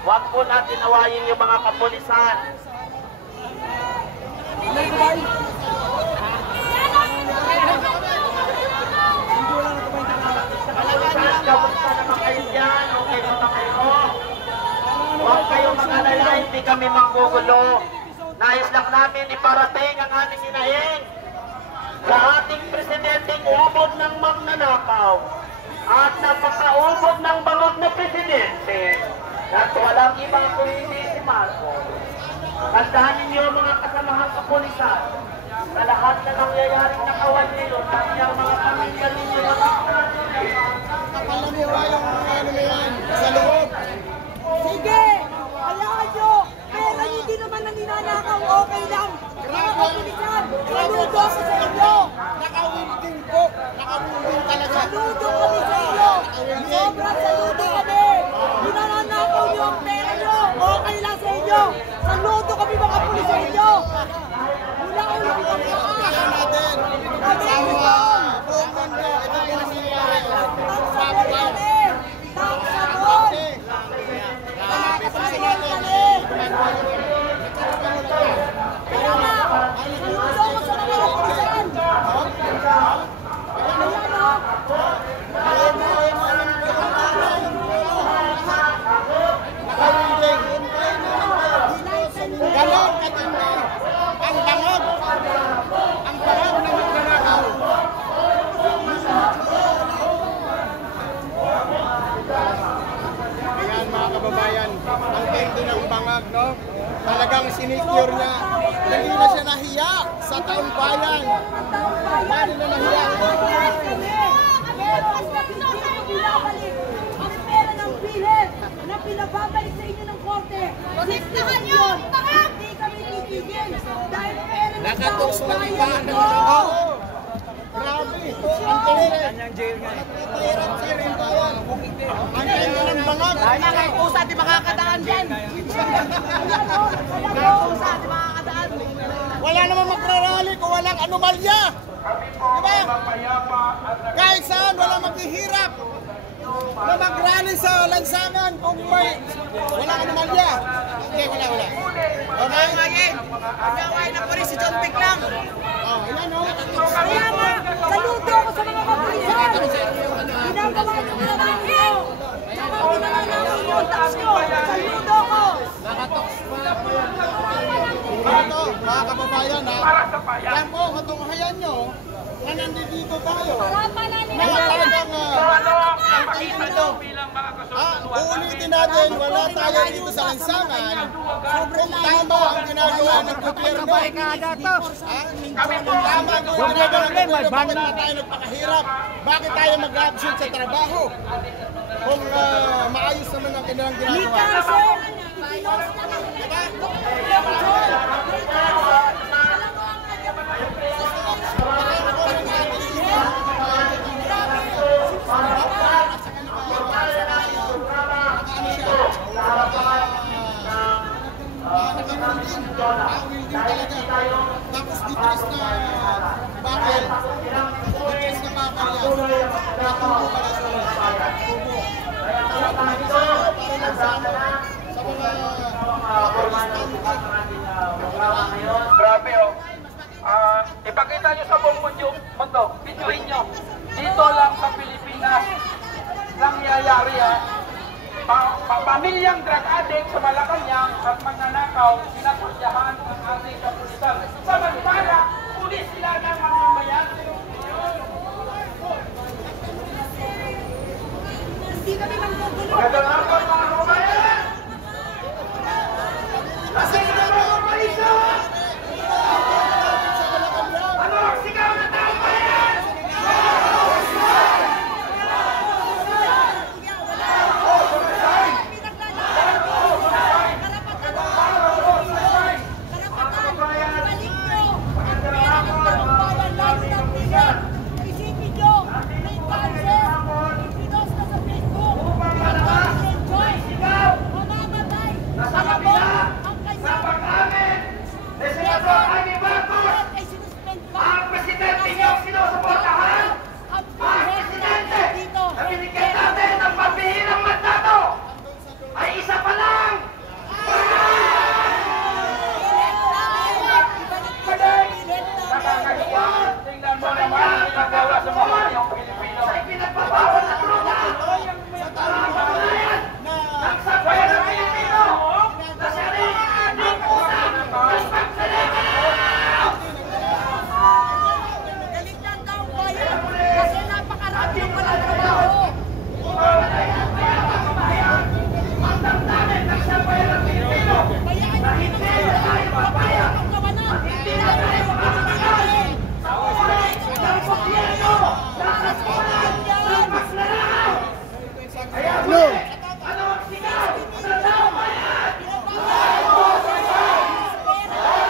Huwag po natin awayin yung mga kapulisan. Kamusta naman kayo dyan? Okay naman kayo? Huwag kayong mag-alala, hindi kami manggugulo. Nais lang namin iparating ang ating hinaing sa ating presidenteng ubod ng magnanakaw at napakaubod ng bangag na presidente at walang ibang kundi si Marcos. Tandaan ninyo mga kasamahang kapulisan sa lahat na nangyayaring nakawalilo sa inyong mga pamilya ninyo na Kapalamiwa yung ano yan, sa loob. Sige! Hayaan nyo! Pero hindi naman ang ninanakaw, okay lang! Mga kapulisan, saludo ako sa inyo! Nakawinding po. Nakawinding talaga. Saludo kami sa inyo! Sobrang saludo kami! Ninanakaw nyo ang pera nyo! Okay lang sa inyo! Saludo kami mga pulis sa inyo! Mula ulo ko kami! Kaya natin. Sama. Buong mundo. Ito yung nangyayari. Taksabon kami! Taksabon! Taksabon kami! Kaya nga, saludo ko sa mga kapulisan! Ayan o! Nakawinding. Ganon katindi. Ang bangag. Ang bangag ng magnanakaw. Ayan mga kababayan, ang tindi ng bangag, no? Talagang sinicure niya. Hindi na siya nahiya sa taong bayan. Lalo na nahiya. Ang pera ng bilhin na pinababalik sa inyo ng korte. Protektahan niyo! Hindi kami titigil dahil pera ng Nakatok sa bayan lipahan ng ito. mga grabe. Ang tindi. Ang tindi ng bangag. Nakausa di makakadaan dyan. Nakausa di makakadaan. Wala namang magrarally kung walang anomalya. Diba? Kahit saan, wala maghihirap na mag-rally sa lansangan kung may walang anomalya. Okay, wala. Okay? Ngayon na po rin si John Pick lang. Oh, ayan o. Kaya nga, saludo ako sa mga kapulisan. Ginagawa niyo na lang nyo. Tsaka pinananaw niyo ang tax nyo. Saludo ko. Ito, mga kababayan ha. Yan po, katunghayan nyo na nandito tayo. Mga talagang uulitin natin, wala tayo dito sa lansangan kung tama ang ginagawa ng gobyerno. Kung tama ang ginagawa ng gobyerno, bakit na tayo nagpakahirap? Bakit tayo mag-absent sa trabaho? Kung maayos naman ang kanilang ginagawa. Nakawilding talaga. Tapos ditris na bakal. Ditris na bakal yan. Natubo pala sa tubo. Para lang sa mga Grabe oh. Ipakita nyo sa buong mundo, videoin nyo. Dito lang sa Pilipinas nangyayari pamilyang drug addict sa Malacanang at magnanakaw, pinakusyahan ang ating kapulisan. Samantala, pulis sila ng mamamayan. Hindi kami manggugulo. Magandang hapon